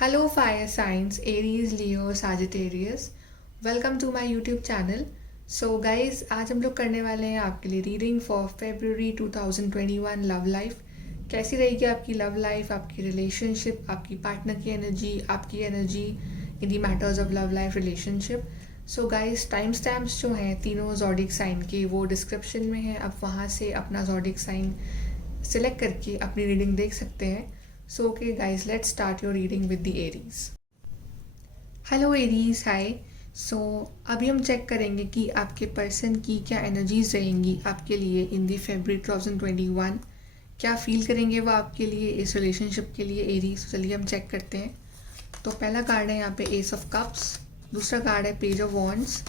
Hello, fire signs, Aries, Leo, Sagittarius. Welcome to my YouTube channel. So guys, आज हम लोग करने वाले हैं आपके लिए reading for February 2021 love life. कैसी रहेगी आपकी लव लाइफ, आपकी रिलेशनशिप, आपकी पार्टनर की energy in the matters of love life relationship. So guys, time stamps जो हैं तीनों जॉडिक साइन के वो डिस्क्रिप्शन में है। आप वहाँ से अपना जॉडिक साइन सिलेक्ट करके अपनी रीडिंग देख सकते हैं। So okay guys, let's start your reading with the Aries. Hello Aries, hi. So अभी हम चेक करेंगे कि आपके पर्सन की क्या एनर्जीज रहेंगी आपके लिए इन दी February 2021। क्या फील करेंगे वो आपके लिए इस रिलेशनशिप के लिए एरीज। चलिए हम चेक करते हैं। तो पहला कार्ड है यहाँ पे एस ऑफ कप्स, दूसरा कार्ड है पेज ऑफ वॉन्ड्स,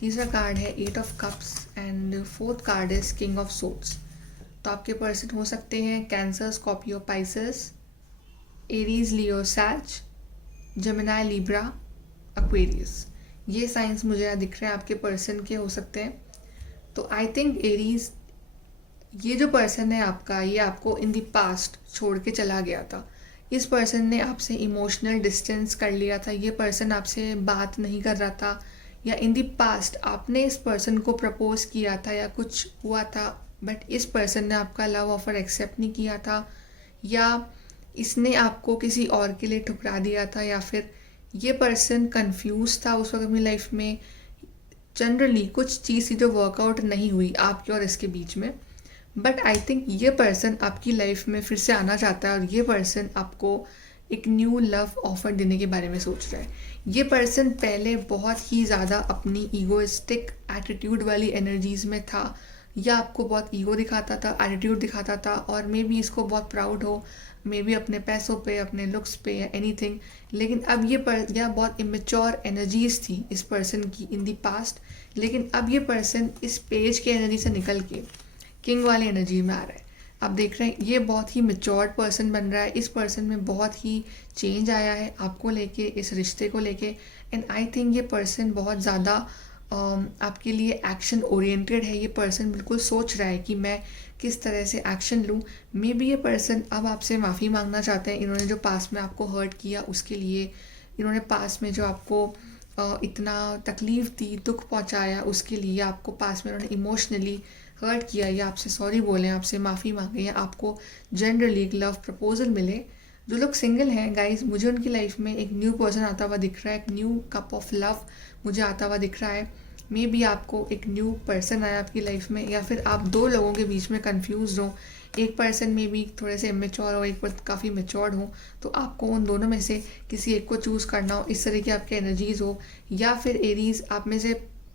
तीसरा कार्ड है eight of cups and fourth card है किंग ऑफ सोर्ड्स। तो आपके पर्सन हो सकते हैं Cancer, Scorpio, Pisces, Aries, Leo, Sag, Gemini, Libra, Aquarius. ये साइंस मुझे यहाँ दिख रहे हैं आपके पर्सन के हो सकते हैं। तो आई थिंक एरीज, ये जो पर्सन है आपका, ये आपको इन द पास्ट छोड़ के चला गया था। इस पर्सन ने आपसे इमोशनल डिस्टेंस कर लिया था। ये पर्सन आपसे बात नहीं कर रहा था, या इन द पास्ट आपने इस पर्सन को प्रपोज किया था या कुछ हुआ था, बट इस पर्सन ने आपका लव ऑफर एक्सेप्ट नहीं किया था, या इसने आपको किसी और के लिए ठुकरा दिया था, या फिर ये पर्सन कंफ्यूज था उस वक्त अपनी लाइफ में। जनरली कुछ चीज़ जो वर्कआउट नहीं हुई आपके और इसके बीच में, बट आई थिंक ये पर्सन आपकी लाइफ में फिर से आना चाहता है और ये पर्सन आपको एक न्यू लव ऑफर देने के बारे में सोच रहा है। ये पर्सन पहले बहुत ही ज़्यादा अपनी ईगोइस्टिक एटीट्यूड वाली एनर्जीज़ में था, या आपको बहुत ईगो दिखाता था, एटीट्यूड दिखाता था, और मे बी इसको बहुत प्राउड हो, मे बी अपने पैसों पे, अपने लुक्स पे, या एनीथिंग। लेकिन अब या बहुत इमेच्योर एनर्जीज थी इस पर्सन की इन दी पास्ट, लेकिन अब ये पर्सन इस पेज के एनर्जी से निकल के किंग वाली एनर्जी में आ रहा है। आप देख रहे हैं ये बहुत ही मेच्योर्ड पर्सन बन रहा है। इस पर्सन में बहुत ही चेंज आया है आपको लेके, इस रिश्ते को लेके। एंड आई थिंक ये पर्सन बहुत ज़्यादा आपके लिए एक्शन ओरिएंटेड है। ये पर्सन बिल्कुल सोच रहा है कि मैं किस तरह से एक्शन लूँ। मे बी ये पर्सन अब आपसे माफ़ी मांगना चाहते हैं। इन्होंने जो पास में आपको हर्ट किया उसके लिए, इन्होंने पास में जो आपको इतना तकलीफ़ दी, दुख पहुँचाया, उसके लिए, आपको पास में इन्होंने इमोशनली हर्ट किया, या आपसे सॉरी बोलें, आपसे माफ़ी मांगे, या आपको जनरली एक लव प्रपोजल मिले। जो लोग सिंगल हैं गाइस, मुझे उनकी लाइफ में एक न्यू पर्सन आता हुआ दिख रहा है, एक न्यू कप ऑफ लव मुझे आता हुआ दिख रहा है। मे बी आपको एक न्यू पर्सन आया आपकी लाइफ में, या फिर आप दो लोगों के बीच में कंफ्यूज हो। एक पर्सन में भी थोड़े से इमेच्योर हो, एक पर्सन काफ़ी मेच्योर्ड हो, तो आपको उन दोनों में से किसी एक को चूज़ करना हो। इस तरह की आपकी एनर्जीज़ हो, या फिर एरीज आप में से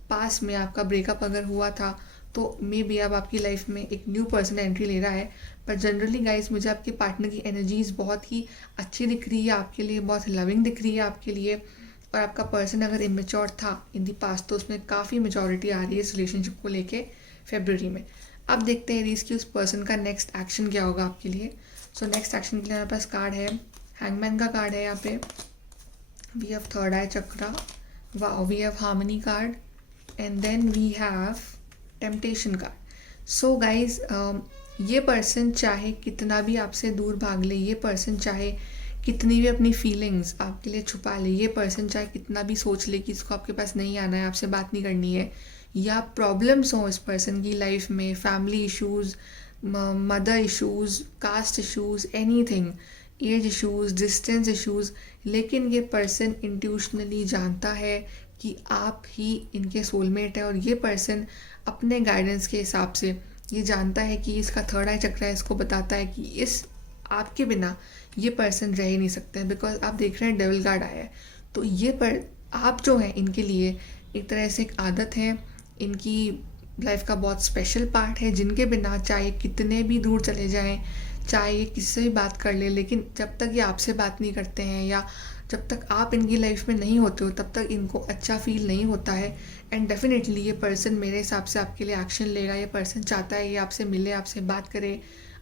पास में आपका ब्रेकअप अगर हुआ था तो मे बी अब आपकी लाइफ में एक न्यू पर्सन एंट्री ले रहा है। पर जनरली गाइस, मुझे आपके पार्टनर की एनर्जीज़ बहुत ही अच्छी दिख रही है आपके लिए, बहुत लविंग दिख रही है आपके लिए। और आपका पर्सन अगर इमेच्योर था इन दी पास्ट, तो उसमें काफ़ी मेचोरिटी आ रही है इस रिलेशनशिप को लेके फेब्रुअरी में। अब देखते हैं एरीज की उस पर्सन का नेक्स्ट एक्शन क्या होगा आपके लिए। सो नेक्स्ट एक्शन के लिए हमारे पास कार्ड है हैंगमैन का कार्ड है यहाँ पे। We have third eye chakra, wow, we have harmony card, and then we have temptation card. So guys, ये पर्सन चाहे कितना भी आपसे दूर भाग ले, ये पर्सन चाहे कितनी भी अपनी फीलिंग्स आपके लिए छुपा ले, ये पर्सन चाहे कितना भी सोच ले कि इसको आपके पास नहीं आना है, आपसे बात नहीं करनी है, या प्रॉब्लम्स हों इस पर्सन की लाइफ में, family issues, mother issues, caste issues, anything, age issues, distance issues, लेकिन ये पर्सन इंट्यूशनली जानता है कि आप ही इनके सोलमेट है। और ये पर्सन अपने गाइडेंस के हिसाब से ये जानता है कि इसका थर्ड आई चक्र है, इसको बताता है कि इस आपके बिना ये पर्सन रह ही नहीं सकते हैं। बिकॉज आप देख रहे हैं डेविल कार्ड आया है, तो ये आप जो हैं इनके लिए एक तरह से एक आदत है, इनकी लाइफ का बहुत स्पेशल पार्ट है, जिनके बिना चाहे कितने भी दूर चले जाएं, चाहे ये किसी से भी बात कर ले, लेकिन जब तक ये आपसे बात नहीं करते हैं, या जब तक आप इनकी लाइफ में नहीं होते हो, तब तक इनको अच्छा फील नहीं होता है। एंड डेफिनेटली ये पर्सन मेरे हिसाब से आपके लिए एक्शन लेगा। ये पर्सन चाहता है ये आपसे मिले, आपसे बात करे,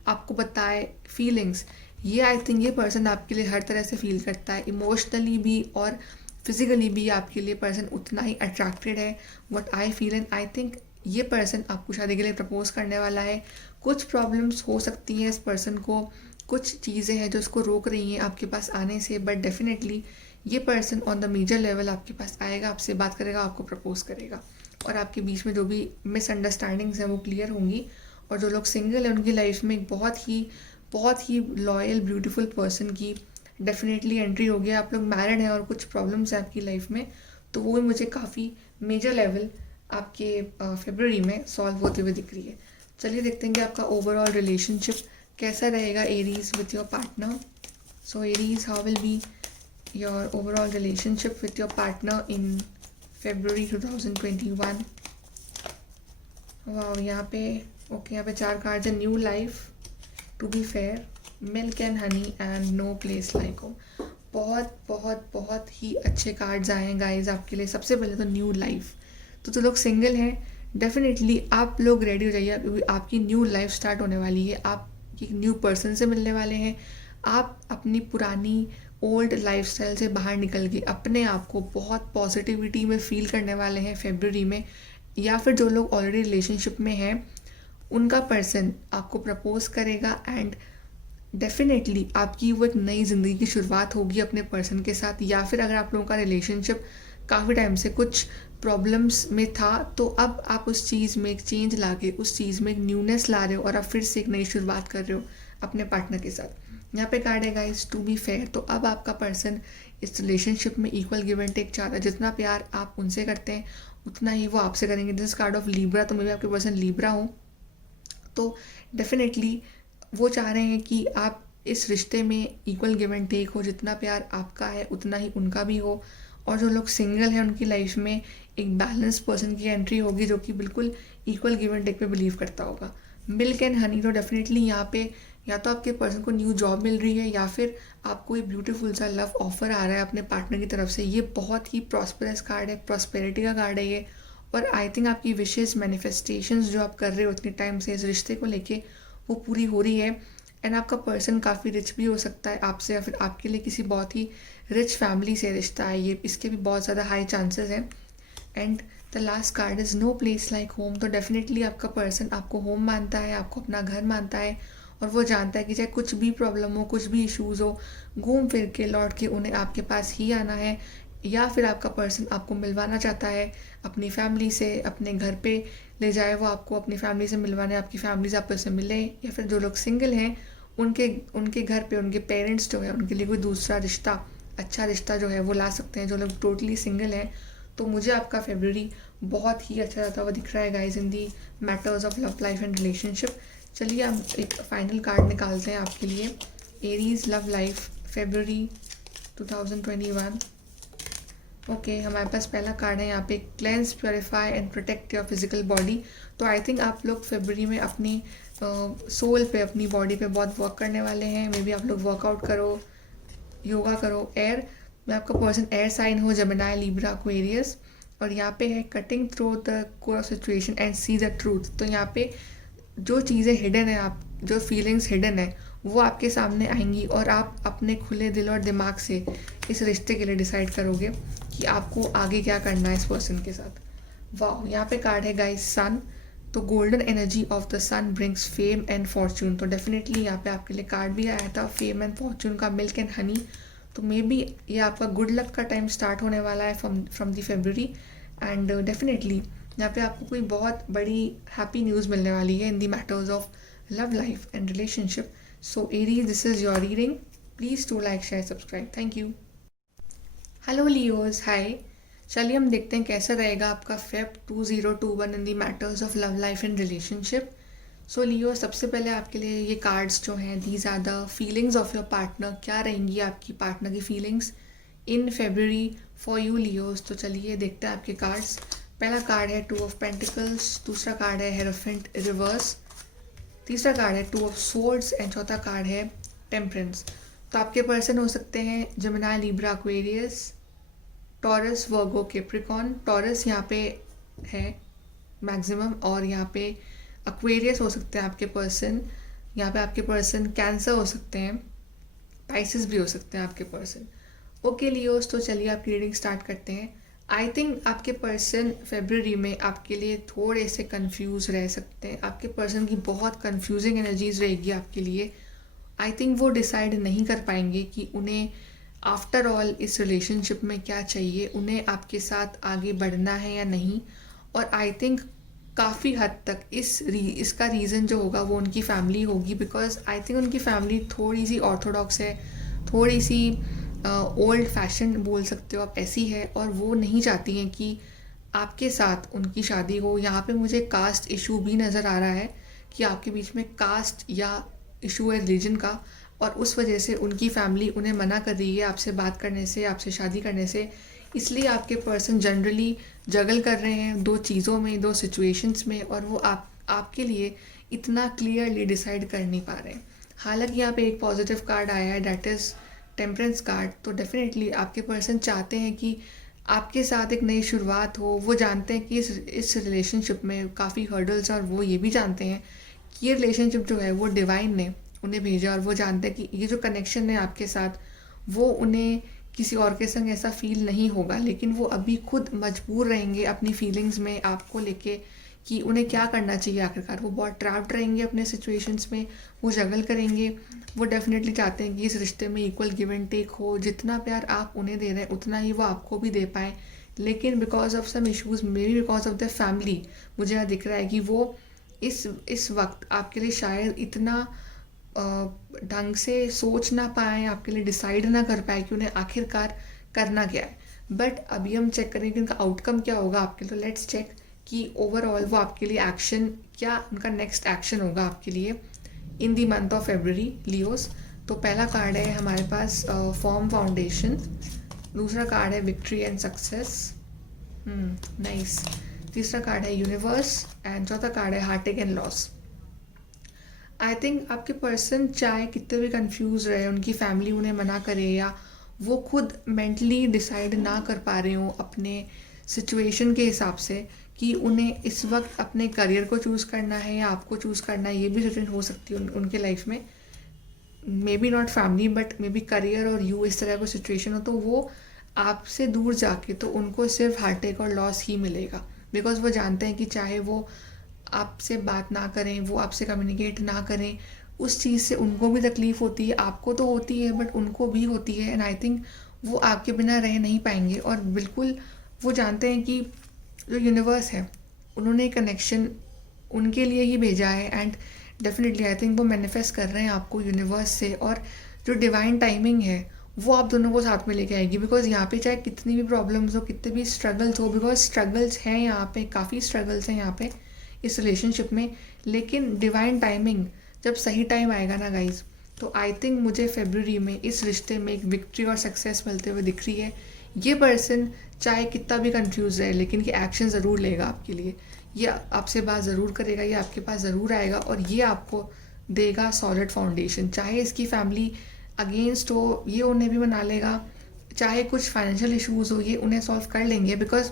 आपको बताए फीलिंग्स। ये आई थिंक ये पर्सन आपके लिए हर तरह से फील करता है, इमोशनली भी और फिजिकली भी आपके लिए पर्सन उतना ही अट्रैक्टेड है, what I feel. And I think ये पर्सन आपको शादी के लिए प्रपोज करने वाला है। कुछ प्रॉब्लम्स हो सकती हैं इस पर्सन को कुछ चीज़ें हैं जो उसको रोक रही हैं आपके पास आने से, बट डेफिनेटली ये person on the major level आपके पास आएगा, आपसे बात करेगा, आपको प्रपोज करेगा और आपके बीच में जो भी मिसअंडरस्टैंडिंग्स हैं वो क्लियर होंगी। और जो लोग सिंगल हैं उनकी लाइफ में एक बहुत ही लॉयल ब्यूटीफुल पर्सन की डेफिनेटली एंट्री होगी। आप लोग मैरिड हैं और कुछ प्रॉब्लम्स हैं आपकी लाइफ में, तो वो भी मुझे काफ़ी मेजर लेवल आपके फरवरी में सॉल्व होते हुए दिख रही है। चलिए देखते हैं कि आपका ओवरऑल रिलेशनशिप कैसा रहेगा Aries with your partner. So Aries, how will be your overall relationship with your partner in February 2021। वाह, यहाँ पे ओके, यहाँ पे 4 कार्ड्स है। New life, to be fair, milk and honey and no place like home. बहुत बहुत बहुत ही अच्छे कार्ड्स आए हैं गाइज आपके लिए। सबसे पहले तो न्यू लाइफ, तो जो लोग सिंगल हैं डेफिनेटली आप लोग रेडी हो जाइए, क्योंकि आपकी न्यू लाइफ स्टार्ट होने वाली है। आप एक न्यू पर्सन से मिलने वाले हैं। आप अपनी पुरानी ओल्ड लाइफस्टाइल से बाहर निकल के अपने आप को बहुत पॉजिटिविटी में फील करने वाले हैं फरवरी में। या फिर जो लोग ऑलरेडी रिलेशनशिप में हैं उनका पर्सन आपको प्रपोज करेगा एंड डेफिनेटली आपकी वो एक नई ज़िंदगी की शुरुआत होगी अपने पर्सन के साथ। या फिर अगर आप लोगों का रिलेशनशिप काफ़ी टाइम से कुछ प्रॉब्लम्स में था, तो अब आप उस चीज़ में एक चेंज ला के उस चीज़ में एक न्यूनेस ला रहे हो और आप फिर से एक नई शुरुआत कर रहे हो अपने पार्टनर के साथ। यहाँ पे कार्ड है गाइस, टू बी फेयर, तो अब आपका पर्सन इस रिलेशनशिप में इक्वल गिव एंड टेक चाहता है। जितना प्यार आप उनसे करते हैं उतना ही वो आपसे करेंगे। दिस कार्ड ऑफ लीब्रा, तो मैं भी आपके पर्सन लीब्रा हूँ, तो डेफिनेटली वो चाह रहे हैं कि आप इस रिश्ते में इक्वल गिव एंड टेक हो। जितना प्यार आपका है उतना ही उनका भी हो। और जो लोग सिंगल हैं उनकी लाइफ में एक बैलेंस पर्सन की एंट्री होगी जो कि बिल्कुल इक्वल गिव एंड टेक पे बिलीव करता होगा। मिल्क एंड हनी, तो डेफिनेटली यहाँ पे या तो आपके पर्सन को न्यू जॉब मिल रही है या फिर आपको एक ब्यूटीफुल सा लव ऑफर आ रहा है अपने पार्टनर की तरफ से। ये बहुत ही प्रॉस्परस कार्ड है, प्रॉस्पेरिटी का कार्ड है ये। और आई थिंक आपकी विशेज़ मैनिफेस्टेशंस जो आप कर रहे हो इतने टाइम से इस रिश्ते को लेके वो पूरी हो रही है। एंड आपका पर्सन काफ़ी रिच भी हो सकता है आपसे, या फिर आपके लिए किसी बहुत ही रिच फैमिली से रिश्ता है ये, इसके भी बहुत ज़्यादा हाई चांसेस हैं। And the last card is no place like home, तो डेफिनेटली आपका पर्सन आपको होम मानता है, आपको अपना घर मानता है और वो जानता है कि चाहे कुछ भी प्रॉब्लम हो, कुछ भी इश्यूज़ हो, घूम फिर के लौट के उन्हें आपके पास ही आना है। या फिर आपका पर्सन आपको मिलवाना चाहता है अपनी फैमिली से, अपने घर पे ले जाए वो आपको अपनी फैमिली से मिलवाने, आपकी फैमिली से आपस में मिले। या फिर जो लोग सिंगल हैं उनके घर पे उनके पेरेंट्स जो है उनके लिए कोई दूसरा रिश्ता, अच्छा रिश्ता जो है वो ला सकते हैं जो लोग टोटली सिंगल हैं। तो मुझे आपका फरवरी बहुत ही अच्छा जाता हुआ दिख रहा है guys in the matters of love life and relationship. चलिए हम एक फाइनल कार्ड निकालते हैं आपके लिए। एरीज लव लाइफ फरवरी 2021। ओके, हमारे पास पहला कार्ड है यहाँ पे, cleanse, purify and protect your physical body. तो आई थिंक आप लोग फरवरी में अपनी सोल पे, अपनी बॉडी पे बहुत वर्क करने वाले हैं। मे बी आप लोग वर्कआउट करो, योगा करो। एयर में आपका पर्सन एयर साइन हो, जेमिनी, लिब्रा, एक्वेरियस। और यहाँ पे है cutting through the core of situation and see the truth. तो यहाँ पे जो चीज़ें हिडन है, आप जो फीलिंग्स हिडन है वो आपके सामने आएंगी और आप अपने खुले दिल और दिमाग से इस रिश्ते के लिए डिसाइड करोगे कि आपको आगे क्या करना है इस पर्सन के साथ। वाह, यहाँ पे कार्ड है गाइस सन, तो golden energy of the sun brings fame and fortune. तो डेफिनेटली यहाँ पे आपके लिए कार्ड भी आया था फेम एंड फॉर्चून का, मिल्क एंड हनी। तो मे बी ये आपका गुड लक का टाइम स्टार्ट होने वाला है from the February. And definitely यहाँ पे आपको कोई बहुत बड़ी हैप्पी न्यूज़ मिलने वाली है in the matters of love life and relationship. So Aries, this is your reading. Please to like, share, subscribe. Thank you. Hello Leos, hi. चलिए हम देखते हैं कैसा रहेगा आपका Feb 2021 in the matters of love life and relationship. So Leo, सबसे पहले आपके लिए ये कार्ड्स जो हैं, these are the feelings of your partner. क्या रहेंगी आपकी पार्टनर की feelings in February for you Leos. तो चलिए देखते हैं आपके कार्ड्स। पहला कार्ड है 2 ऑफ पेंटिकल्स, दूसरा कार्ड है हेरोफेंट रिवर्स, तीसरा कार्ड है 2 ऑफ स्वॉर्ड्स एंड चौथा कार्ड है टेम्परेंस। तो आपके पर्सन हो सकते हैं जेमिनी, लिब्रा, एक्वेरियस, टॉरस, वर्गो, कैप्रिकॉर्न। टॉरस यहाँ पे है मैक्सिमम, और यहाँ पे एक्वेरियस हो सकते हैं आपके पर्सन। यहाँ पे आपके पर्सन कैंसर हो सकते हैं, पाइसेस भी हो सकते हैं आपके पर्सन। ओके लियोस, तो चलिए आप रीडिंग स्टार्ट करते हैं। आई थिंक आपके पर्सन फरवरी में आपके लिए थोड़े से कंफ्यूज रह सकते हैं। आपके पर्सन की बहुत कंफ्यूजिंग एनर्जीज रहेगी आपके लिए। आई थिंक वो डिसाइड नहीं कर पाएंगे कि उन्हें आफ्टर ऑल इस रिलेशनशिप में क्या चाहिए, उन्हें आपके साथ आगे बढ़ना है या नहीं। और आई थिंक काफ़ी हद तक इसका रीज़न जो होगा वो उनकी फैमिली होगी, बिकॉज आई थिंक उनकी फैमिली थोड़ी सी ऑर्थोडॉक्स है, थोड़ी सी ओल्ड फैशन बोल सकते हो आप, ऐसी है। और वो नहीं चाहती हैं कि आपके साथ उनकी शादी हो। यहाँ पे मुझे कास्ट इशू भी नज़र आ रहा है कि आपके बीच में कास्ट या इशू है रिलीजन का, और उस वजह से उनकी फैमिली उन्हें मना कर रही है आपसे बात करने से, आपसे शादी करने से। इसलिए आपके पर्सन जनरली जगल कर रहे हैं दो चीज़ों में, दो सिचुएशंस में, और वो आपके लिए इतना क्लियरली डिसाइड कर नहीं पा रहे हैं। हालांकि यहाँ पे एक पॉजिटिव कार्ड आया है, डैट इज़ टेम्परेंस कार्ड। तो डेफिनेटली आपके पर्सन चाहते हैं कि आपके साथ एक नई शुरुआत हो। वो जानते हैं कि इस रिलेशनशिप में काफ़ी हर्डल्स हैं, और वो ये भी जानते हैं कि ये रिलेशनशिप जो है वो डिवाइन ने उन्हें भेजा, और वो जानते हैं कि ये जो कनेक्शन है आपके साथ वो उन्हें किसी और के संग ऐसा फील नहीं होगा। लेकिन वो अभी खुद मजबूर रहेंगे अपनी फीलिंग्स में आपको लेके कि उन्हें क्या करना चाहिए आखिरकार। वो बहुत ट्रैप्ड रहेंगे अपने सिचुएशंस में, वो जगल करेंगे। वो डेफिनेटली चाहते हैं कि इस रिश्ते में इक्वल गिव एंड टेक हो, जितना प्यार आप उन्हें दे रहे हैं उतना ही वो आपको भी दे पाएँ। लेकिन because of some issues, maybe because of the family, मुझे यहाँ दिख रहा है कि वो इस वक्त आपके लिए शायद इतना ढंग से सोच ना पाए, आपके लिए डिसाइड ना कर पाए कि उन्हें आखिरकार करना क्या है। बट अभी हम चेक करेंगे कि उनका आउटकम क्या होगा आपके लिए। लेट्स चेक कि ओवरऑल वो आपके लिए एक्शन क्या, उनका नेक्स्ट एक्शन होगा आपके लिए in the month of February Leos. तो पहला कार्ड है हमारे पास फॉर्म फाउंडेशन, दूसरा कार्ड है विक्ट्री एंड सक्सेस, नाइस, तीसरा कार्ड है यूनिवर्स, एंड चौथा कार्ड है heartache and loss. I think आपके पर्सन चाहे कितने भी कंफ्यूज रहे, उनकी फैमिली उन्हें मना करे, या वो खुद मेंटली डिसाइड ना कर पा रहे हो अपने सिचुएशन के हिसाब से कि उन्हें इस वक्त अपने करियर को चूज़ करना है या आपको चूज़ करना है। ये भी सिचुएशन हो सकती है उनके लाइफ में, may be not family but may be career और यू, इस तरह की सिचुएशन हो। तो वो आपसे दूर जाके तो उनको सिर्फ हार्टेक और लॉस ही मिलेगा, बिकॉज वो जानते हैं कि चाहे वो आपसे बात ना करें, वो आपसे कम्युनिकेट ना करें, उस चीज़ से उनको भी तकलीफ़ होती है, आपको तो होती है बट उनको भी होती है। एंड आई थिंक वो आपके बिना रह नहीं पाएंगे। और बिल्कुल वो जानते हैं कि जो यूनिवर्स है उन्होंने कनेक्शन उनके लिए ही भेजा है, एंड डेफिनेटली आई थिंक वो मैनिफेस्ट कर रहे हैं आपको यूनिवर्स से। और जो डिवाइन टाइमिंग है वो आप दोनों को साथ में लेके आएगी, बिकॉज यहाँ पे चाहे कितनी भी प्रॉब्लम्स हो, कितने भी स्ट्रगल्स हो, बिकॉज स्ट्रगल्स हैं यहाँ पे, काफ़ी स्ट्रगल्स हैं यहाँ पे इस रिलेशनशिप में। लेकिन डिवाइन टाइमिंग जब सही टाइम आएगा ना गाइज, तो आई थिंक मुझे फेब्रुअरी में इस रिश्ते में एक विक्ट्री और सक्सेस मिलते हुए दिख रही है। ये पर्सन चाहे कितना भी कंफ्यूज रहे, लेकिन ये एक्शन ज़रूर लेगा आपके लिए, ये आपसे बात ज़रूर करेगा, ये आपके पास ज़रूर आएगा, और ये आपको देगा सॉलिड फाउंडेशन। चाहे इसकी फैमिली अगेंस्ट हो, ये उन्हें भी मना लेगा, चाहे कुछ फाइनेंशियल इशूज़ हो, ये उन्हें सॉल्व कर लेंगे, बिकॉज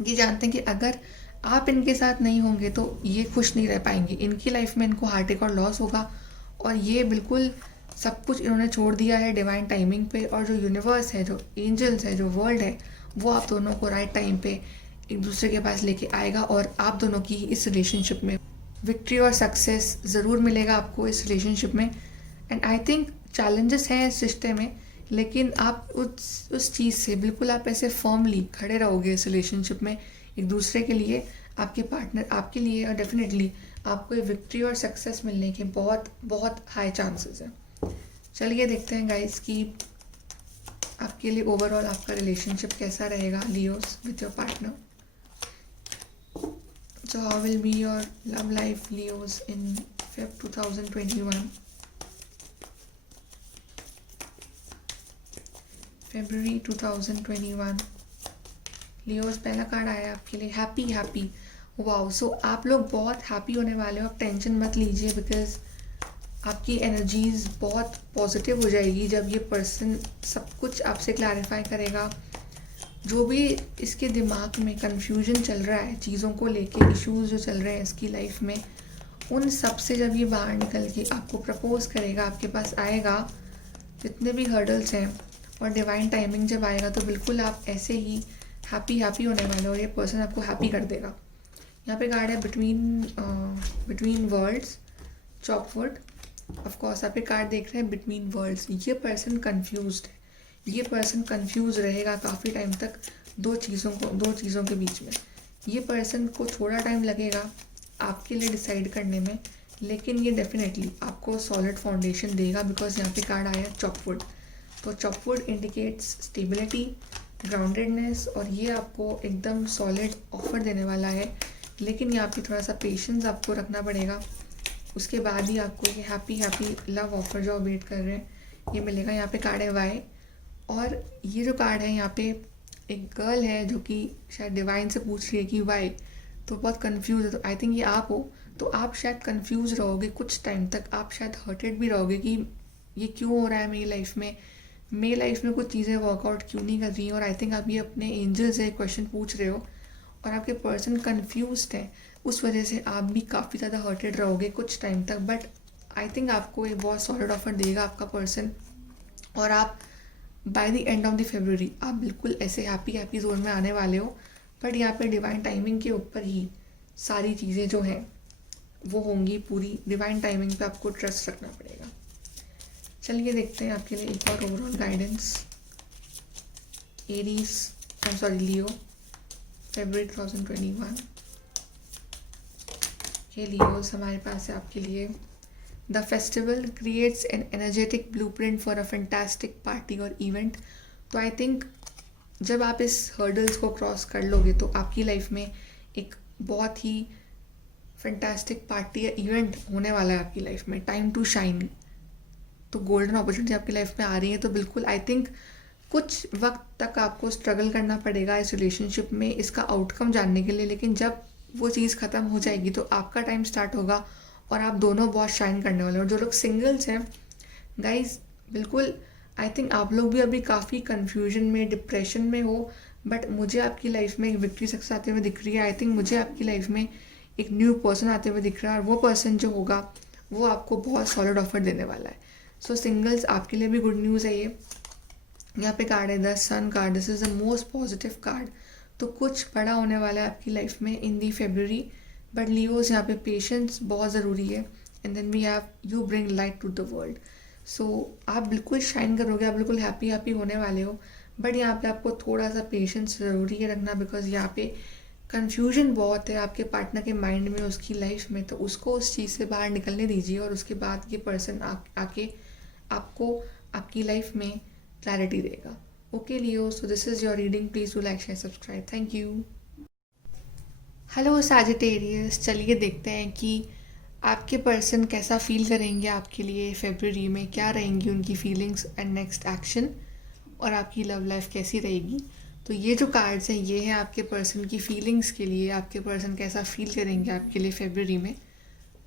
ये जानते हैं कि अगर आप इनके साथ नहीं होंगे तो ये खुश नहीं रह पाएंगे। इनकी लाइफ में इनको हार्टेक और लॉस होगा, और ये बिल्कुल सब कुछ इन्होंने छोड़ दिया है डिवाइन टाइमिंग पे। और जो यूनिवर्स है, जो एंजल्स है, जो वर्ल्ड है, वो आप दोनों को राइट टाइम पे एक दूसरे के पास लेके आएगा, और आप दोनों की इस रिलेशनशिप में विक्ट्री और सक्सेस ज़रूर मिलेगा आपको इस रिलेशनशिप में। एंड आई थिंक चैलेंजेस हैं इस रिश्ते में, लेकिन आप उस चीज़ से बिल्कुल आप ऐसे फर्मली खड़े रहोगे इस रिलेशनशिप में एक दूसरे के लिए, आपके पार्टनर आपके लिए, और डेफिनेटली आपको विक्ट्री और सक्सेस मिलने के बहुत बहुत हाई चांसेस हैं। चलिए देखते हैं गाइस कि आपके लिए ओवरऑल आपका रिलेशनशिप कैसा रहेगा Leos with your partner. So how will be your love life Leos in Feb 2021, February 2021। Leos पहला कार्ड आया आपके लिए हैप्पी हैप्पी, वाओ। सो आप लोग बहुत हैप्पी होने वाले हो, आप टेंशन मत लीजिए, बिकॉज आपकी एनर्जीज बहुत पॉजिटिव हो जाएगी जब ये पर्सन सब कुछ आपसे क्लैरिफाई करेगा। जो भी इसके दिमाग में कन्फ्यूजन चल रहा है चीज़ों को लेके, इश्यूज जो चल रहे हैं इसकी लाइफ में, उन सब से जब ये बाहर निकल के आपको प्रपोज करेगा, आपके पास आएगा, जितने भी हर्डल्स हैं, और डिवाइन टाइमिंग जब आएगा तो बिल्कुल आप ऐसे ही हैप्पी होने वाले हो, ये पर्सन आपको हैप्पी कर देगा। यहाँ पे कार्ड है बिटवीन वर्ल्ड्स, चॉपवुड, ऑफ कोर्स आप ये कार्ड देख रहे हैं बिटवीन वर्ल्ड्स। ये पर्सन कंफ्यूज्ड है, ये पर्सन कंफ्यूज रहेगा काफ़ी टाइम तक दो चीज़ों के बीच में। ये पर्सन को थोड़ा टाइम लगेगा आपके लिए डिसाइड करने में, लेकिन ये डेफिनेटली आपको सॉलिड फाउंडेशन देगा, बिकॉज यहाँ पे कार्ड आया चॉपवुड। तो चॉपवुड इंडिकेट्स स्टेबिलिटी, ग्राउंडेडनेस, और ये आपको एकदम सॉलिड ऑफर देने वाला है। लेकिन यहाँ पे थोड़ा सा पेशेंस आपको रखना पड़ेगा, उसके बाद ही आपको ये हैप्पी लव ऑफर जो वेट कर रहे हैं ये मिलेगा। यहाँ पे कार्ड है वाई, और ये जो कार्ड है यहाँ पे एक गर्ल है जो कि शायद डिवाइन से पूछ रही है कि वाई, तो बहुत कंफ्यूज है। तो आई थिंक ये आप हो, तो आप शायद कंफ्यूज रहोगे कुछ टाइम तक, आप शायद हर्टेड भी रहोगे कि ये क्यों हो रहा है मेरी लाइफ में कुछ चीज़ें वर्कआउट क्यों नहीं कर रही हैं। और आई थिंक आप ये अपने एंजल से क्वेश्चन पूछ रहे हो और आपके पर्सन कंफ्यूज्ड है, उस वजह से आप भी काफ़ी ज़्यादा हर्टेड रहोगे कुछ टाइम तक। बट आई थिंक आपको एक बहुत सॉलिड ऑफर देगा आपका पर्सन, और आप by the end of the फरवरी आप बिल्कुल ऐसे हैप्पी जोन में आने वाले हो। बट यहाँ पे डिवाइन टाइमिंग के ऊपर ही सारी चीज़ें जो हैं वो होंगी पूरी। डिवाइन टाइमिंग पे आपको ट्रस्ट रखना पड़ेगा। चलिए देखते हैं आपके लिए एक और ओवरऑल गाइडेंस। लियो, फरवरी 2021 के लियोज हमारे पास है आपके लिए। The festival creates an energetic blueprint for a fantastic party और इवेंट। तो आई थिंक जब आप इस हर्डल्स को क्रॉस कर लोगे तो आपकी लाइफ में एक बहुत ही फैंटास्टिक पार्टी या इवेंट होने वाला है आपकी लाइफ में। टाइम टू शाइन, तो गोल्डन अपॉर्चुनिटी आपकी लाइफ में आ रही है। तो बिल्कुल आई थिंक कुछ वक्त तक आपको स्ट्रगल करना पड़ेगा इस रिलेशनशिप में इसका आउटकम जानने के लिए, लेकिन जब वो चीज़ ख़त्म हो जाएगी तो आपका टाइम स्टार्ट होगा और आप दोनों बहुत शाइन करने वाले हो। और जो लोग सिंगल्स हैं गाइज, बिल्कुल आई थिंक आप लोग भी अभी काफ़ी कन्फ्यूजन में, डिप्रेशन में हो, बट मुझे आपकी लाइफ में एक विक्ट्री सक्सेस आते हुए दिख रही है। आई थिंक मुझे आपकी लाइफ में एक न्यू पर्सन आते हुए दिख रहा है, और वो पर्सन जो होगा वो आपको बहुत सॉलिड ऑफर देने वाला है। सो सिंगल्स आपके लिए भी गुड न्यूज़ है ये। यहाँ पे कार्ड है the sun card, this is the most positive card. तो कुछ बड़ा होने वाला है आपकी लाइफ में इन दी फरवरी। बट लियोज यहाँ पे पेशेंस बहुत ज़रूरी है। And then we have you bring light to the world. So आप बिल्कुल शाइन करोगे, आप बिल्कुल हैप्पी होने वाले हो। बट यहाँ पे आपको थोड़ा सा पेशेंस ज़रूरी है रखना, बिकॉज यहाँ पे कन्फ्यूजन बहुत है आपके पार्टनर के माइंड में, उसकी लाइफ में। तो उसको उस चीज़ से बाहर निकलने दीजिए, और उसके बाद ये पर्सन आके आपको आपकी लाइफ में क्लैरिटी देगा। Okay Leo, so this is your reading. Please do like, share, subscribe. Thank you. Hello Sagittarius, चलिए देखते हैं कि आपके पर्सन कैसा फील करेंगे आपके लिए फरवरी में, क्या रहेंगी उनकी फीलिंग्स एंड नेक्स्ट एक्शन, और आपकी लव लाइफ कैसी रहेगी। तो ये जो कार्ड्स हैं ये हैं आपके पर्सन की फीलिंग्स के लिए, आपके पर्सन कैसा फील करेंगे आपके लिए फरवरी में।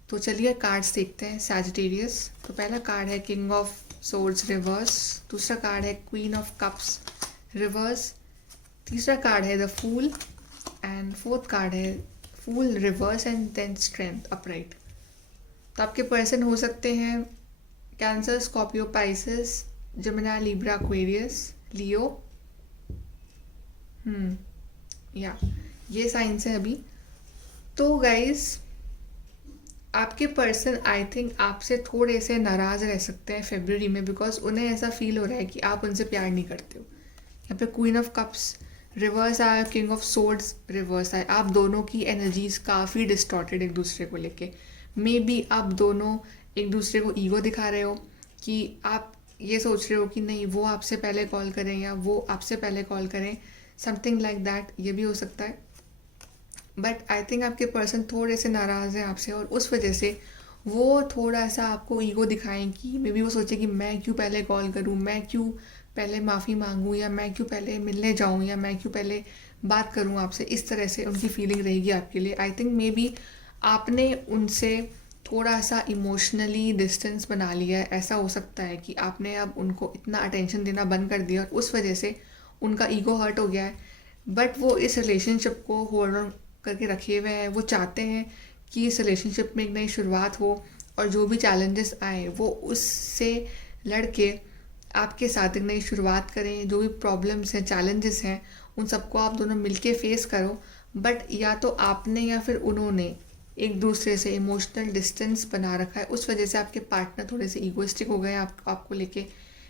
तो चलिए कार्ड्स देखते हैं सैजिटेरियस। तो पहला कार्ड है किंग ऑफ सोर्ड्स रिवर्स, दूसरा कार्ड है क्वीन ऑफ कप्स रिवर्स, तीसरा कार्ड है the fool, and fourth card है fool reverse, and then strength upright. तो आपके पर्सन हो सकते हैं Cancer, Scorpio, Pisces, Gemini, Libra, Aquarius, Leo. या ये साइंस है अभी। तो गाइज आपके पर्सन आई थिंक आपसे थोड़े से नाराज़ रह सकते हैं फरवरी में, बिकॉज उन्हें ऐसा फील हो रहा है कि आप उनसे प्यार नहीं करते हो। यहाँ पे क्वीन ऑफ कप्स रिवर्स आया, किंग ऑफ सोर्ड्स रिवर्स आया। आप दोनों की एनर्जीज काफ़ी डिस्टॉर्टेड एक दूसरे को लेके। मे बी आप दोनों एक दूसरे को ईगो दिखा रहे हो कि आप ये सोच रहे हो कि नहीं वो आपसे पहले कॉल करें या वो आपसे पहले कॉल करें, समथिंग लाइक दैट, ये भी हो सकता है। बट आई थिंक आपके पर्सन थोड़े से नाराज़ हैं आपसे, और उस वजह से वो थोड़ा सा आपको ईगो दिखाएं कि मे बी वो सोचे कि मैं क्यों पहले कॉल करूं, मैं क्यों पहले माफ़ी मांगूं, या मैं क्यों पहले मिलने जाऊं, या मैं क्यों पहले बात करूं आपसे। इस तरह से उनकी फीलिंग रहेगी आपके लिए। आई थिंक मे बी आपने उनसे थोड़ा सा इमोशनली डिस्टेंस बना लिया है। ऐसा हो सकता है कि आपने अब उनको इतना अटेंशन देना बंद कर दिया और उस वजह से उनका ईगो हर्ट हो गया है। बट वो इस रिलेशनशिप को होल्ड ऑन करके रखे हुए हैं। वो चाहते हैं कि इस रिलेशनशिप में एक नई शुरुआत हो, और जो भी चैलेंजेस आए वो उससे लड़के आपके साथ एक नई शुरुआत करें। जो भी प्रॉब्लम्स हैं, चैलेंजेस हैं, उन सबको आप दोनों मिलके फेस करो। बट या तो आपने या फिर उन्होंने एक दूसरे से इमोशनल डिस्टेंस बना रखा है, उस वजह से आपके पार्टनर थोड़े से ईगोइस्टिक हो गए हैं आपको लेके,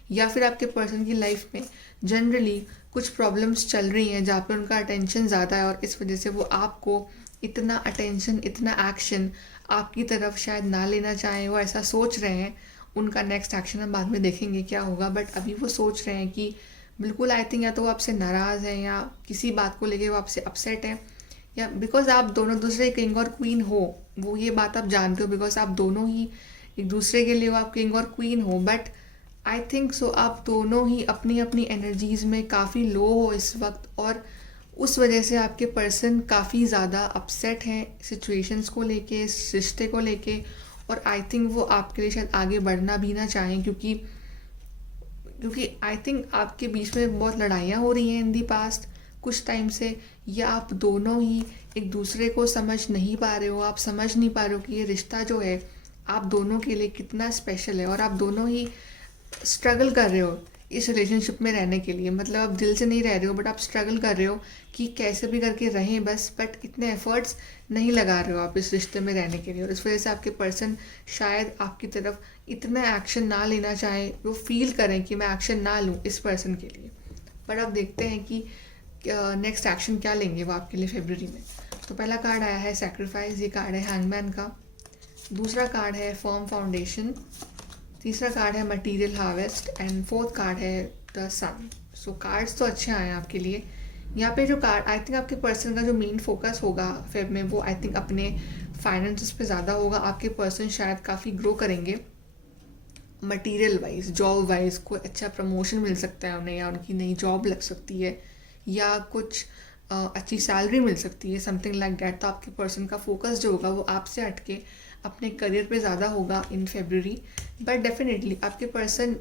या फिर आपके पर्सन की लाइफ में जनरली कुछ प्रॉब्लम्स चल रही हैं जहाँ पे उनका अटेंशन ज़्यादा है और इस वजह से वो आपको इतना अटेंशन, इतना एक्शन आपकी तरफ शायद ना लेना चाहें, वो ऐसा सोच रहे हैं। उनका नेक्स्ट एक्शन हम बाद में देखेंगे क्या होगा, बट अभी वो सोच रहे हैं कि बिल्कुल आई थिंक या तो वो आपसे नाराज़ हैं या किसी बात को लेके वो आपसे अपसेट हैं, या बिकॉज आप दोनों दूसरे किंग और क्वीन हो, वो ये बात आप जानते हो बिकॉज आप दोनों ही एक दूसरे के लिए वो आप किंग और क्वीन हो। बट आई थिंक सो आप दोनों ही अपनी अपनी एनर्जीज़ में काफ़ी लो हो इस वक्त, और उस वजह से आपके पर्सन काफ़ी ज़्यादा अपसेट हैं सिचुएशंस को लेके, इस रिश्ते को लेके, और आई थिंक वो आपके लिए शायद आगे बढ़ना भी ना चाहें, क्योंकि क्योंकि आई थिंक आपके बीच में बहुत लड़ाइयाँ हो रही हैं इन दी पास्ट कुछ टाइम से, या आप दोनों ही एक दूसरे को समझ नहीं पा रहे हो, आप समझ नहीं पा रहे हो कि ये रिश्ता जो है आप दोनों के लिए कितना स्पेशल है, और आप दोनों ही स्ट्रगल कर रहे हो इस रिलेशनशिप में रहने के लिए। मतलब आप दिल से नहीं रह रहे हो बट आप स्ट्रगल कर रहे हो कि कैसे भी करके रहें बस, बट इतने एफर्ट्स नहीं लगा रहे हो आप इस रिश्ते में रहने के लिए, और इस वजह से आपके पर्सन शायद आपकी तरफ इतना एक्शन ना लेना चाहें, वो फील करें कि मैं एक्शन ना लूँ इस पर्सन के लिए। बट अब देखते हैं कि नेक्स्ट एक्शन क्या लेंगे वो आपके लिए फरवरी में। तो पहला कार्ड आया है सैक्रिफाइस, ये कार्ड है हैंगमैन का। दूसरा कार्ड है फर्म फाउंडेशन। तीसरा कार्ड है material harvest and fourth card है द सन। सो कार्ड्स तो अच्छे आए हैं आपके लिए। यहाँ पे जो कार्ड आई थिंक आपके पर्सन का जो मेन फोकस होगा फेब में, वो आई थिंक अपने फाइनेंसेस पे ज़्यादा होगा। आपके पर्सन शायद काफ़ी ग्रो करेंगे मटेरियल वाइज, जॉब वाइज, कोई अच्छा प्रमोशन मिल सकता है उन्हें, या उनकी नई जॉब लग सकती है, या कुछ अच्छी सैलरी मिल सकती है, समथिंग लाइक डैट। तो आपके पर्सन का फोकस जो होगा वो आपसे हटके अपने करियर पे ज़्यादा होगा इन फेब्रुअरी। बट डेफिनेटली आपके पर्सन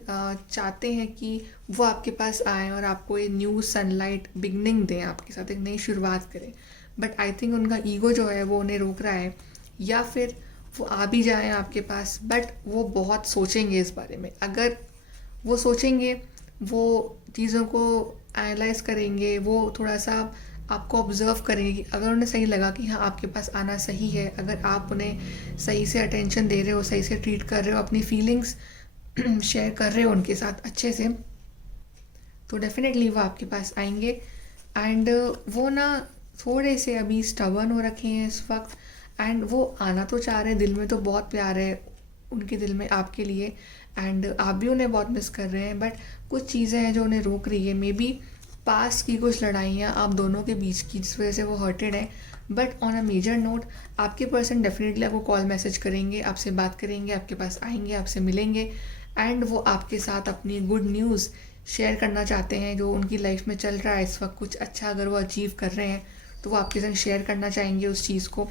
चाहते हैं कि वो आपके पास आएँ और आपको ये न्यू सनलाइट बिगनिंग दें, आपके साथ एक नई शुरुआत करें। बट आई थिंक उनका ईगो जो है वो उन्हें रोक रहा है, या फिर वो आ भी जाएँ आपके पास बट वो बहुत सोचेंगे इस बारे में। अगर वो सोचेंगे, वो चीज़ों को एनालाइज करेंगे, वो थोड़ा सा आपको ऑब्ज़र्व करेंगे कि अगर उन्हें सही लगा कि हाँ आपके पास आना सही है, अगर आप उन्हें सही से अटेंशन दे रहे हो, सही से ट्रीट कर रहे हो, अपनी फीलिंग्स शेयर कर रहे हो उनके साथ अच्छे से, तो डेफिनेटली वो आपके पास आएंगे। एंड वो ना थोड़े से अभी स्टबर्न हो रखे हैं इस वक्त, एंड वो आना तो चाह रहे हैं, दिल में तो बहुत प्यार है उनके दिल में आपके लिए, एंड आप भी उन्हें बहुत मिस कर रहे हैं। बट कुछ चीज़ें हैं जो उन्हें रोक रही है, मे बी पास की कुछ लड़ाइयाँ आप दोनों के बीच की जिस वजह से वो हर्टेड है। But on a major note आपके पर्सन डेफिनेटली आपको कॉल मैसेज करेंगे, आपसे बात करेंगे, आपके पास आएंगे, आपसे मिलेंगे, एंड वो आपके साथ अपनी गुड न्यूज़ शेयर करना चाहते हैं जो उनकी लाइफ में चल रहा है इस वक्त। कुछ अच्छा अगर वो अचीव कर रहे हैं तो वो आपके साथ शेयर करना चाहेंगे उस चीज़ को,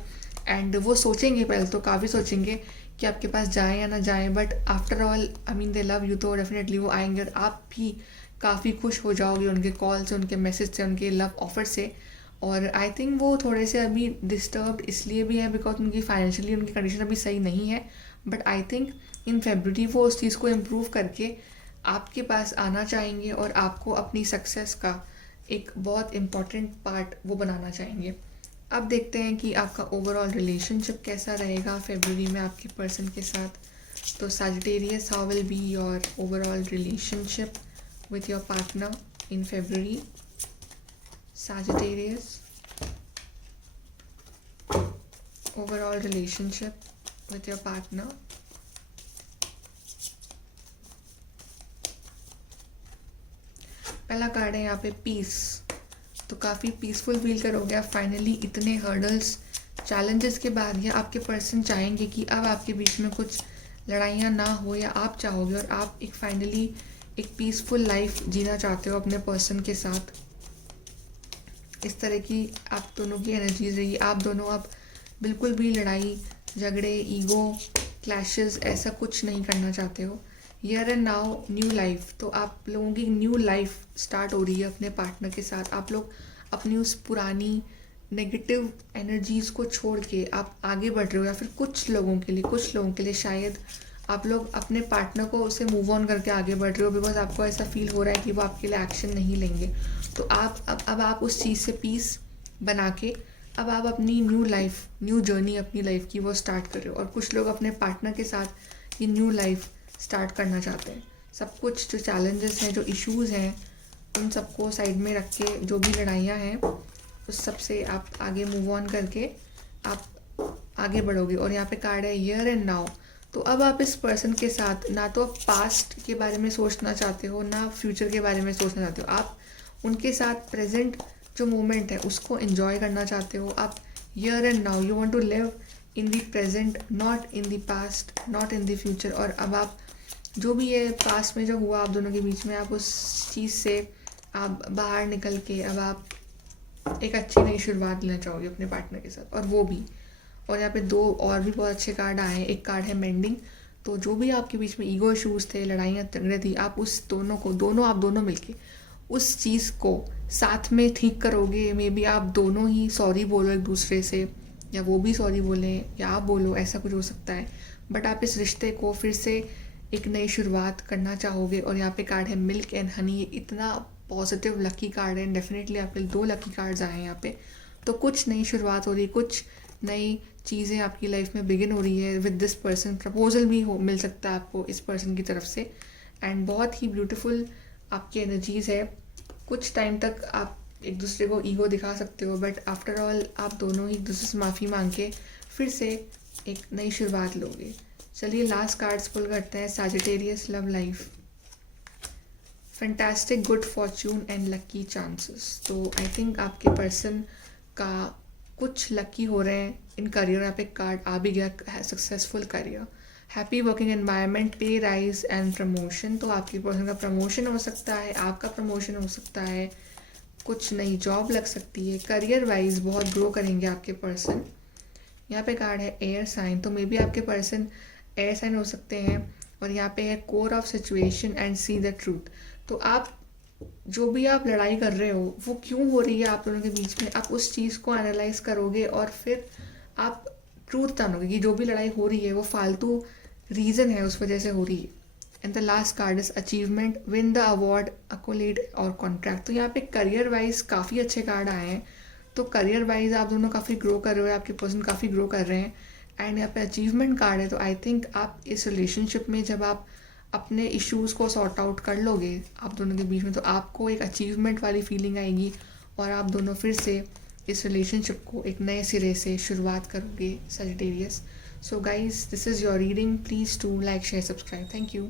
एंड वो सोचेंगे, पहले तो काफ़ी सोचेंगे कि आपके पास जाएँ या ना जाएँ, but after all I mean they love you, तो डेफिनेटली वो आएंगे और आप भी काफ़ी खुश हो जाओगे उनके कॉल से, उनके मैसेज से, उनके लव ऑफर से। और आई थिंक वो थोड़े से अभी डिस्टर्ब्ड इसलिए भी है बिकॉज उनकी फाइनेंशियली उनकी कंडीशन अभी सही नहीं है। But I think in February वो उस चीज़ को इम्प्रूव करके आपके पास आना चाहेंगे और आपको अपनी सक्सेस का एक बहुत इम्पॉर्टेंट पार्ट वो बनाना चाहेंगे। अब देखते हैं कि आपका ओवरऑल रिलेशनशिप कैसा रहेगा फेब्रुअरी में आपके पर्सन के साथ। तो Sagittarius, how will be your overall relationship with your partner in February? Sagittarius, overall relationship with your partner. पहला कार्ड है यहाँ पे पीस, तो काफ़ी पीसफुल फील करोगे आप फाइनली। इतने हर्डल्स, चैलेंजेस के बाद या आपके पर्सन चाहेंगे कि अब आपके बीच में कुछ लड़ाइयाँ ना हो, या आप चाहोगे और आप एक फाइनली एक पीसफुल लाइफ जीना चाहते हो अपने पर्सन के साथ। इस तरह की आप दोनों की एनर्जीज रही। आप दोनों अब बिल्कुल भी लड़ाई झगड़े, ईगो क्लैशेस ऐसा कुछ नहीं करना चाहते हो। Here and now new life, तो आप लोगों की न्यू लाइफ स्टार्ट हो रही है अपने पार्टनर के साथ। आप लोग अपनी उस पुरानी नेगेटिव एनर्जीज़ को छोड़ के आप आगे बढ़ रहे हो, या फिर कुछ लोगों के लिए शायद आप लोग अपने पार्टनर को उससे मूव ऑन करके आगे बढ़ रहे हो, बिकॉज आपको ऐसा फील हो रहा है कि वो आपके लिए एक्शन नहीं लेंगे। तो आप अब आप उस चीज़ से पीस बना के अब आप अपनी न्यू जर्नी अपनी लाइफ की वो स्टार्ट कर रहे हो, और कुछ लोग अपने पार्टनर के साथ ये न्यू लाइफ स्टार्ट करना चाहते हैं। सब कुछ जो चैलेंजेस हैं, जो इश्यूज़ हैं, उन सबको साइड में रख के, जो भी लड़ाइयाँ हैं उस सब से आप आगे मूव ऑन करके आप आगे बढ़ोगे। और यहाँ पे कार्ड है हियर एंड नाउ। तो अब आप इस पर्सन के साथ ना तो आप पास्ट के बारे में सोचना चाहते हो, ना फ्यूचर के बारे में सोचना चाहते हो। आप उनके साथ प्रेजेंट जो मोमेंट है उसको एंजॉय करना चाहते हो। आप here and now, you want to live in the present, not in the past, not in the future. और अब आप जो भी है पास्ट में जो हुआ आप दोनों के बीच में, आप उस चीज़ से आप बाहर निकल के अब आप एक अच्छी नई शुरुआत लेना चाहोगे अपने पार्टनर के साथ, और वो भी। और यहाँ पे दो और भी बहुत अच्छे कार्ड आए हैं। एक कार्ड है मेंडिंग। तो जो भी आपके बीच में ईगो इशूज़ थे, लड़ाइयाँ झगड़े थी, आप उस आप दोनों मिलके उस चीज़ को साथ में ठीक करोगे। मे बी आप दोनों ही सॉरी बोलो एक दूसरे से, या वो भी सॉरी बोलें, या आप बोलो, ऐसा कुछ हो सकता है। बट आप इस रिश्ते को फिर से एक नई शुरुआत करना चाहोगे। और यहाँ पे कार्ड है मिल्क एंड हनी। ये इतना पॉजिटिव लकी कार्ड है। डेफिनेटली आपके 2 लकी कार्ड्स आए हैं यहाँ पे। तो कुछ नई शुरुआत हो रही है, कुछ नई चीज़ें आपकी लाइफ में बिगिन हो रही है विद दिस पर्सन। प्रपोजल भी मिल सकता है आपको इस पर्सन की तरफ से। एंड बहुत ही ब्यूटीफुल आपकी एनर्जीज़ है। कुछ टाइम तक आप एक दूसरे को ईगो दिखा सकते हो, बट आफ्टर ऑल आप दोनों ही एक दूसरे से माफ़ी मांग के फिर से एक नई शुरुआत लोगे। चलिए लास्ट कार्ड्स पुल करते हैं। Sagittarius love life, fantastic good Fortune and lucky chances. तो आई थिंक आपके पर्सन का कुछ लकी हो रहे हैं इन करियर। यहाँ पे कार्ड आ भी गया, successful career, happy working environment, पे राइज एंड प्रमोशन। तो आपके पर्सन का प्रमोशन हो सकता है, आपका प्रमोशन हो सकता है, कुछ नई जॉब लग सकती है। करियर वाइज बहुत ग्रो करेंगे आपके पर्सन। यहाँ पे कार्ड है एयर साइन। तो मे बी आपके पर्सन एयर साइन हो सकते हैं। और यहाँ पे है core of situation and see the truth. तो आप जो भी आप लड़ाई कर रहे हो वो क्यों हो रही है आप दोनों के बीच में, आप उस चीज़ को एनालाइज करोगे और फिर आप ट्रूथ जानोगे कि जो भी लड़ाई हो रही है वो फालतू रीज़न है, उस वजह से हो रही है। And the last card is achievement, win the award, accolade और कॉन्ट्रैक्ट। तो यहाँ पे करियर वाइज काफ़ी अच्छे कार्ड आए हैं। तो करियर वाइज आप दोनों काफ़ी ग्रो कर रहे हो, आपके पर्सन काफ़ी ग्रो कर रहे हैं। एंड यहाँ पे अचीवमेंट कार्ड है। तो आई थिंक आप इस रिलेशनशिप में जब आप अपने इश्यूज़ को सॉर्ट आउट कर लोगे आप दोनों के बीच में, तो आपको एक अचीवमेंट वाली फीलिंग आएगी और आप दोनों फिर से इस रिलेशनशिप को एक नए सिरे से शुरुआत करोगे। Sagittarius. So guys, this is your reading. Please to like, share, subscribe. Thank you.